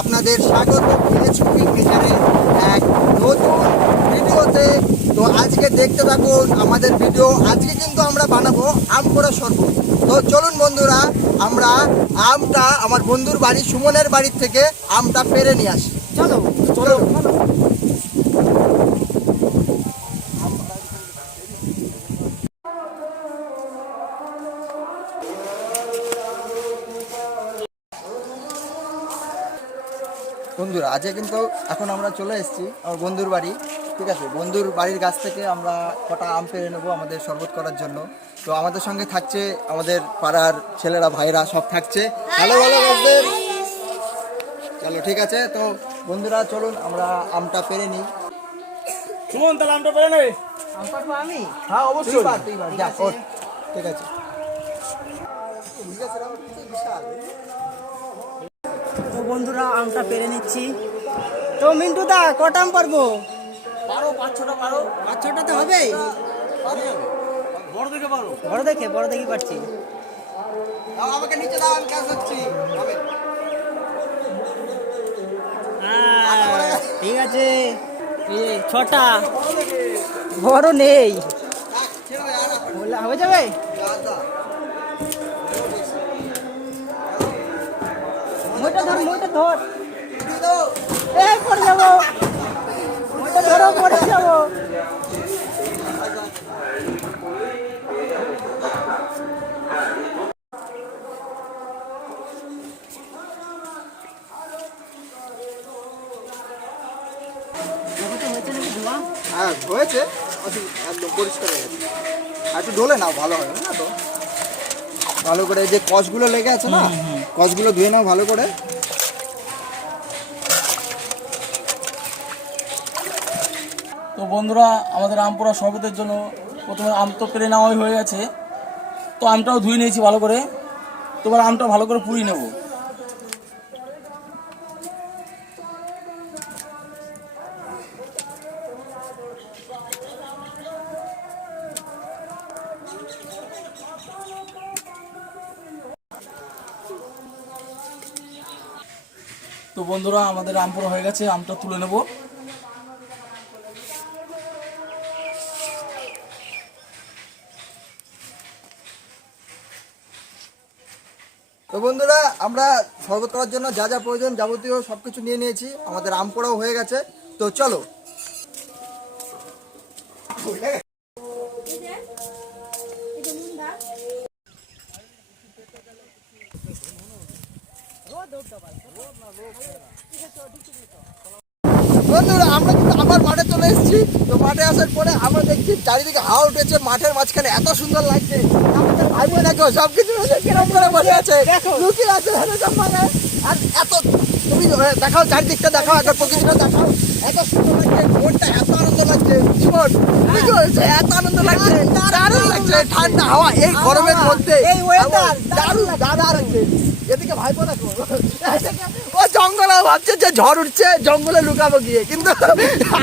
আপনাদের স্বাগত village cooking নেচারের এক নতুন ভিডিওতে। তো আজকে দেখতে থাকুন আমাদের ভিডিও। আজকে কিন্তু আমরা বানাবো আম পোড়া শরবত। তো চলুন বন্ধুরা, আমরা আমটা আমার বন্ধুর বাড়ি সুমনের বাড়ির থেকে আমটা পেরে নিয়ে আসি। চলো চলো চলো। বন্ধুরা আজকে কিন্তু এখন আমরা চলে এসেছি আমার বন্ধুর বাড়ি। ঠিক আছে, বন্ধুর বাড়ির গাছ থেকে আমরা কটা আম পেরে নেবো আমাদের শরবত করার জন্য। তো আমাদের সঙ্গে থাকছে আমাদের পাড়ার ছেলেরা, ভাইরা সব থাকছে। ভালো ভালো বন্ধুদের চলো, ঠিক আছে। তো বন্ধুরা চলুন আমরা আমটা পেরে নিই। সুমন, তাহলে আমটা পেরে নেবে? আম পারবো আমি? হ্যাঁ অবশ্যই। যা ওঠ। ঠিক আছে। তো বন্ধুরা আমটা পেরে নিচ্ছি। তো মিন্টু দা কটা আম পারবো? পারো, 5-6টা পারো। 5-6টা তো হবে। বড় দেখে পারো। বড় দেখি পারছি। আমাকে নিচে দাও, আমি কাজ করছি। ঠিক আছে। এই যে 6টা বড় নেই, হয়ে যাবে। মোটা ধর এই পড়ে যাবো, মোটা ধরো, পড়ে যাবো। হ্যাঁ হয়েছে, একদম পরিষ্কার হয়ে গেছে। আর একটু ঢোলে নাও, ভালো হবে না তো। ভালো করে যে কষগুলো লেগে আছে না, কষগুলো ধুয়ে নাও ভালো করে। তো বন্ধুরা, আমাদের আম পোড়া শরবতের জন্য প্রথমে আম তো পেরে নেওয়া হয়ে গেছে। তো আমটাও ধুয়ে নিয়েছি ভালো করে। তোমার আমটা ভালো করে পুড়িয়ে নেব। তো বন্ধুরা, আমাদের আম পোড়া হয়ে গেছে, আমটা তুলে নেব। তো বন্ধুরা, আমরা শরবত করার জন্য যা যা প্রয়োজন যাবতীয় সব কিছু নিয়ে নিয়েছি। আমাদের আম পোড়াও হয়ে গেছে। তো চলো। বন্ধুরা, আমরা কিন্তু আবার মাঠে চলে এসেছি। তো মাঠে আসার পরে আমরা দেখছি চারিদিকে হাওয়া উঠেছে, মাঠের মাঝখানে এত সুন্দর লাগছে। আমাদের ভাই বোন দেখো সবকিছু কিরম করে বসে আছে, লুকিয়ে আছে সব মানে। আর এত তুমি দেখাও, চারিদিকটা দেখাও, একটা প্রকৃতিটা দেখাও। এত সুন্দর লাগছে, মনটা এত আনন্দ লাগছে। জীবন তুমি কি বলছো? এত আনন্দ লাগছে, দারুণ লাগছে। ঠান্ডা হাওয়া এই গরমের মধ্যে, এই ওয়েদার দারুণ দারুণ লাগছে। এদিকে ভাইপো দেখো, ও জঙ্গলে ভাবছে যে ঝড় উঠছে, জঙ্গলে লুকাবো গিয়ে, কিন্তু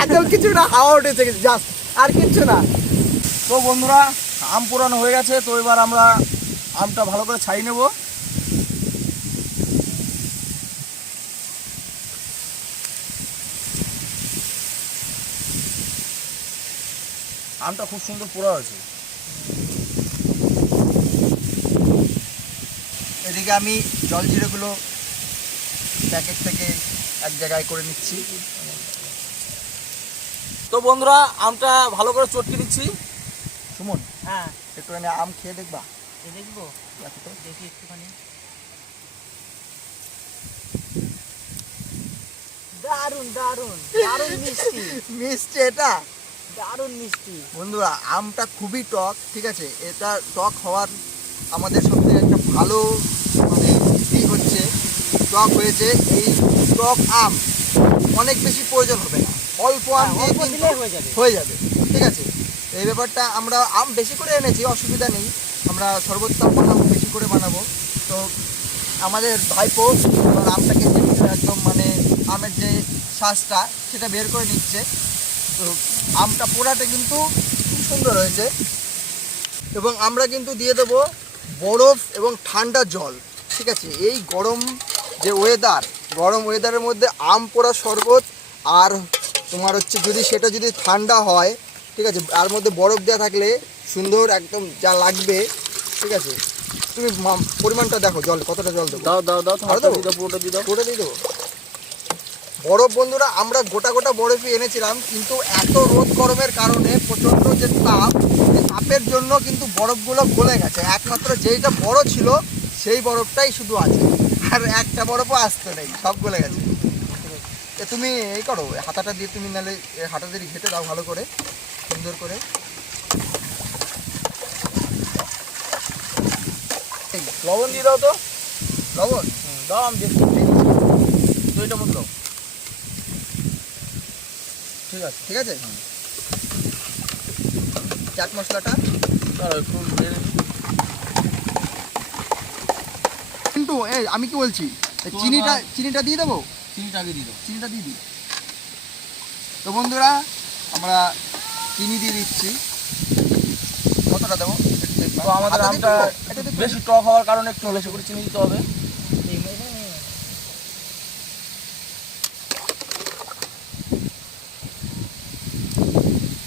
আজও কিছু না, হাওয়া উঠেছে জাস্ট, আর কিচ্ছু না। তো বন্ধুরা, আম পোড়ানো হয়ে গেছে। তো এবার আমরা আমটা ভালো করে ছাড়িয়ে নেব। আমটা খুব সুন্দর পোড়া হয়েছে। এদিকে আমি জল জিরেগুলো প্যাকেট থেকে এক জায়গায় করে নিচ্ছি। তো বন্ধুরা, আমটা ভালো করে চটকে নিচ্ছি। সুমন, হ্যাঁ একটুখানি আম খেয়ে দেখবা? দেখবো, দেখো তো। দেখি একটুখানি। দারুন দারুন দারুন মিষ্টি। মিষ্টি, এটা দারুন মিষ্টি। বন্ধুরা আমটা খুবই টক। ঠিক আছে, এটা টক হওয়ার আমাদের সবথেকে একটা ভালো মানে দিক হচ্ছে টক হয়েছে। এই টক আম অনেক বেশি প্রয়োজন হবে না, অল্প আম দিয়ে অল্প কিন্তু দিলেই হয়ে যাবে। হয়ে যাবে। ঠিক আছে, এই ব্যাপারটা আমরা আম বেশি করে এনেছি, অসুবিধা নেই। আমরা শরবতটা বানাবো, বেশি করে বানাবো। তো আমাদের ভাইপো এবার আমটাকে একদম মানে আমের যে শ্বাসটা সেটা বের করে নিচ্ছে। তো আমটা পোড়াটা কিন্তু খুব সুন্দর হয়েছে। এবং আমরা কিন্তু দিয়ে দেবো বরফ এবং ঠান্ডা জল। ঠিক আছে, এই গরম যে ওয়েদার, গরম ওয়েদারের মধ্যে আম পোড়া শরবত, আর তোমার হচ্ছে যদি ঠান্ডা হয়, ঠিক আছে, আর মধ্যে বরফ দেওয়া থাকলে সুন্দর একদম যা লাগবে। ঠিক আছে, তুমি পরিমাণটা দেখো, জল কতটা জল দেবো। দাও দাও দাও, আরো দেবো? পুরোটা দিয়ে দাও। পুরোটা দিয়ে দেবো। বরফ বন্ধুরা আমরা গোটা গোটা বরফই এনেছিলাম, কিন্তু এত রোদ গরমের কারণে প্রচণ্ড যে তাপ, এই তাপের জন্য কিন্তু বরফগুলো গলে গেছে। একমাত্র যেইটা বড় ছিল সেই বরফটাই শুধু আছে, আর একটা বরফও আসতে নেই, সব গলে গেছে। তুমি এই করো, হাতাটা দিয়ে তুমি নাহলে হাতা দিয়ে ঘেটে দাও ভালো করে, সুন্দর করে। লবণ দিয়ে দাও তো। লবণ দাও, আমি দেখছি। দইটা মতো দাও। ঠিক আছে, ঠিক আছে। চাট মশলাটা দাঁড়াও একটু নেড়ে নিই। কিন্তু আমি কি বলছি, তো চিনিটা দিয়ে দেবো। চিনিটা আগে দিয়ে দাও। চিনিটা দিয়ে দিই। তো বন্ধুরা আমরা চিনি দিয়ে দিচ্ছি। কতটা দেবো? তো আমাদের আমটা বেশি টক হওয়ার কারণে একটু বেশি করে চিনি দিতে হবে।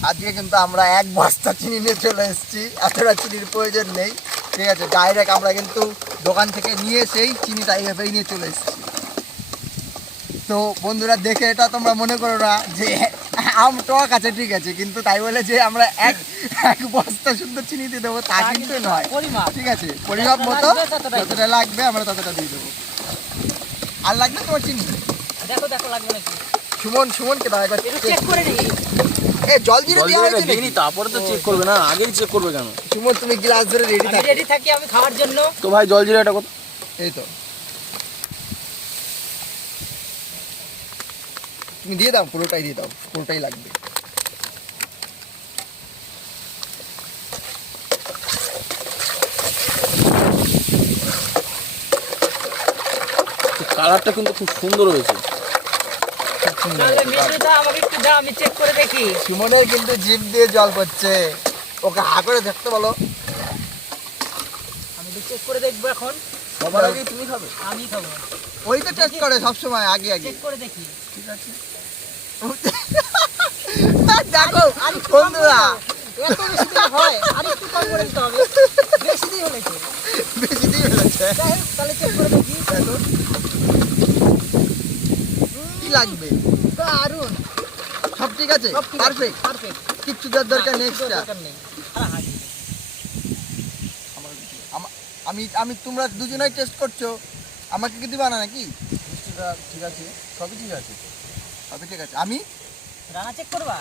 আজকে কিন্তু আমরা 1 বস্তা চিনি নিয়ে চলে এসেছি, এতটা চিনির প্রয়োজন নেই। ঠিক আছে, ডাইরেক্ট আমরা কিন্তু দোকান থেকে নিয়ে সেই চিনিটা এইভাবেই নিয়ে চলে এসেছি। তো বন্ধুরা দেখে এটা তোমরা মনে করো না যে আম টক আছে, ঠিক আছে, কিন্তু তাই বলে যে আমরা এক বস্তা শুদ্ধ চিনি দিয়ে দেবো তা কিন্তু নয়। ঠিক আছে, পরিমাপ মতো যতটা লাগবে আমরা ততটা দিয়ে দেবো। আর লাগবে তোমার চিনি? দেখো দেখো লাগবে নাকি। সুমনকে দাও একবার চেক করে নিই। জল জিরে দেওয়া হয়েছে নাকি? দেখিনি, তারপরে তো চেক করবে না, আগেই চেক করবে কেন? সুমন তুমি গ্লাস ধরে রেডি থাকো। রেডি থাকি আমি খাওয়ার জন্য। তো ভাই জল জিরা এটা কত? এই তো তুমি দিয়ে দাও, পুরোটাই দিয়ে দাও, পুরোটাই লাগবে। কালারটা কিন্তু খুব সুন্দর হয়েছে। তাহলে মিঠুদা আমাকে একটু দাও, আমি চেক করে দেখি। সুমনের কিন্তু জিভ দিয়ে জল পড়ছে, ওকে হা করে দেখতে বলো। আমি তো চেক করে দেখবো এখন। সবার আগে তুমি খাবে? আমি খাবো। ওই তো টেস্ট করে সবসময় আগে আগে। চেক করে দেখি। ঠিক আছে, দেখো বন্ধুরা, এত বেশি দিলে হয়, আর একটু কম করে দিতে হবে। বেশি দিয়ে হয়েছে। বেশি দিয়ে ফেলেছে। তাহলে চেক করে দেখি। দেখো কি লাগবে, দারুন, সব ঠিক আছে, সব ঠিক আছে, পারফেক্ট, পারফেক্ট। কিচ্ছু দেওয়ার দরকার নেই কিচ্ছু extra। দরকার নেই। আর হাই। আমি তোমরা দুজনেই টেস্ট করছো, আমাকে কি দিবা না নাকি? মিষ্টিটা ঠিক আছে, সবই ঠিক আছে। সবই ঠিক আছে। আমি রানা চেক করবা?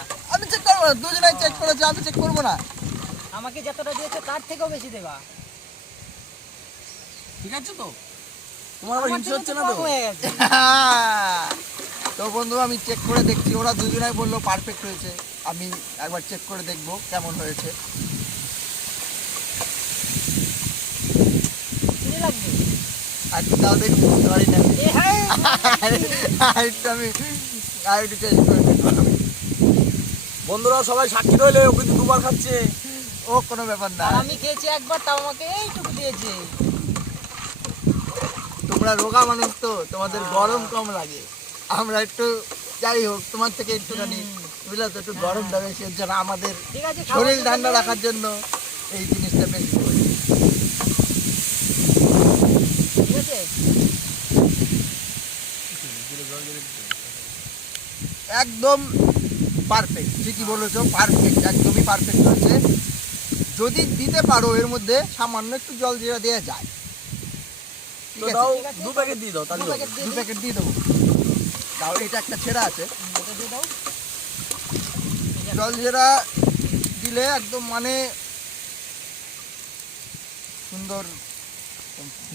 চেক করবো না, দুজনেই চেক করেছে, আমি চেক করবো না? আমাকে যতটা দিয়েছে তার থেকেও বেশি দেবা। ঠিক আছে তো? তোমার আবার হিংসা হচ্ছে না তো? কম হয়ে গেছে। তো বন্ধু আমি চেক করে দেখছি, ওরা দুজনাই বললো পারফেক্ট হয়েছে। আমি একবার চেক করে দেখবো কেমন হয়েছে। চিনি লাগবে? আর একটু তাও দেখি, বুঝতে পারি না। এ হ্যাঁ। আর একটু আমি আর একটু টেস্ট করে দেখবো। বন্ধুরা সবাই সাক্ষী রইলে, ও কিন্তু দুবার খাচ্ছে। ও কোনো ব্যাপার না, আর আমি খেয়েছি একবার, তাও আমাকে এইটুকু দিয়েছে। তোমরা রোগা মানুষ তো, তোমাদের গরম কম লাগে। আমরা একটু যাই হোক তোমার থেকে একটুখানি বুঝলে তো, একটু গরমটা বেশি হচ্ছে না, আমাদের ঠিক আছে, শরীর ঠান্ডা রাখার জন্য এই জিনিসটা বেশি করি। ঠিক আছে। একদম পারফেক্ট, ঠিকই বলেছো, পারফেক্ট, একদমই পারফেক্ট হয়েছে। যদি দিতে পারো এর মধ্যে সামান্য একটু জল জিরা দেওয়া যায়। ঠিক তো আছে, দাও, ঠিক আছে। 2 প্যাকেট দিয়ে দাও, তাহলে দু প্যাকেট দিয়ে 2 দিই। প্যাকেট দিয়ে দেবো। তাও এটা একটা ছেঁড়া আছে, এটা দিয়ে দাও। জল জিরা দিলে একদম মানে সুন্দর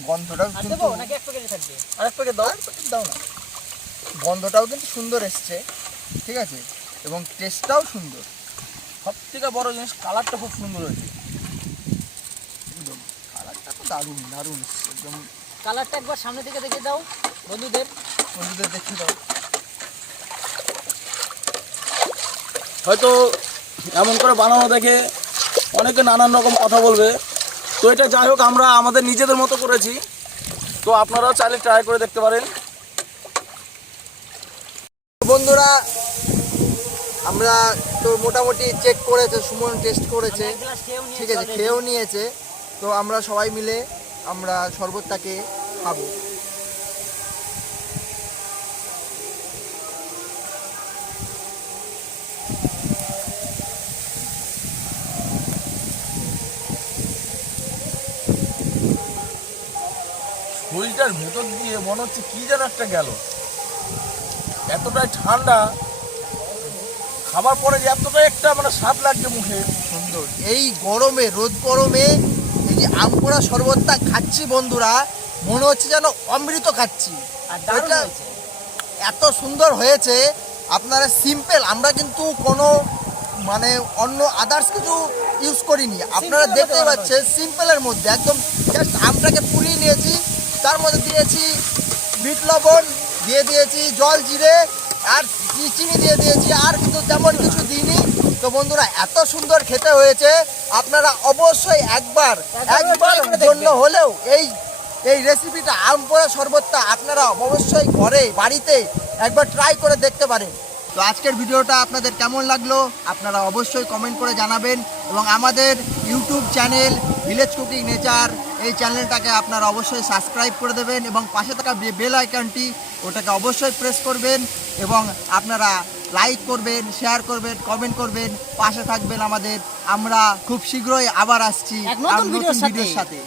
গন্ধটাও আর কিন্তু, দেবো নাকি এক প্যাকেটে থাকবে? আরেক প্যাকেট দাও। দাও না, গন্ধটাও কিন্তু সুন্দর এসছে, ঠিক আছে, এবং টেস্টটাও সুন্দর। সব থেকে বড় জিনিস, কালারটা খুব সুন্দর হয়েছে। একদম কালারটা তো দারুণ দারুণ এসছে, একদম। কালারটা একবার সামনে থেকে দেখে দাও বন্ধুদের। বন্ধুদের দেখে দাও। হয়তো এমন করে বানানো দেখে অনেকে নানান রকম কথা বলবে, তো এটা যাই হোক আমরা আমাদের নিজেদের মতো করেছি, তো আপনারাও চাইলে ট্রাই করে দেখতে পারেন। বন্ধুরা আমরা তো মোটামুটি চেক করেছে, সুমন টেস্ট করেছে, ঠিক আছে, খেয়েও নিয়েছে। তো আমরা সবাই মিলে আমরা শরবতটাকে খাবো। শরীরটার ভেতর দিয়ে মনে হচ্ছে কি যেন একটা গেল, এতটাই ঠান্ডা, খাবার পরে যে এতটাই একটা মানে স্বাদ লাগছে মুখে, সুন্দর। এই গরমে, রোদ গরমে এই যে আম পোড়া শরবতটা খাচ্ছি বন্ধুরা, মনে হচ্ছে যেন অমৃত খাচ্ছি। এটা এত সুন্দর হয়েছে। আপনারা সিম্পল, আমরা কিন্তু কোনো মানে অন্য আদার্স কিছু ইউজ করিনি। আপনারা দেখতে পাচ্ছেন সিম্পলের মধ্যে একদম জাস্ট আমটাকে পুড়িয়ে নিয়েছি, তার মধ্যে দিয়েছি বিট লবণ, দিয়ে দিয়েছি জল জিরে আর চিনি দিয়ে দিয়েছি, আর কিন্তু তেমন কিছু দিইনি। তো বন্ধুরা এত সুন্দর খেতে হয়েছে, আপনারা অবশ্যই একবার জন্য হলেও এই রেসিপিটা আম পোড়া শরবতটা আপনারা অবশ্যই ঘরে বাড়িতে একবার ট্রাই করে দেখতে পারেন। তো আজকের ভিডিওটা আপনাদের কেমন লাগলো আপনারা অবশ্যই কমেন্ট করে জানাবেন, এবং আমাদের YouTube channel village cooking nature এই চ্যানেলটাকে আপনারা অবশ্যই সাবস্ক্রাইব করে দেবেন, এবং পাশে থাকা বেল আইকনটি ওটাকে অবশ্যই প্রেস করবেন, এবং আপনারা লাইক করবেন, শেয়ার করবেন, কমেন্ট করবেন, পাশে থাকবেন আমাদের। আমরা খুব শীঘ্রই আবার আসছি নতুন ভিডিওর সাথে।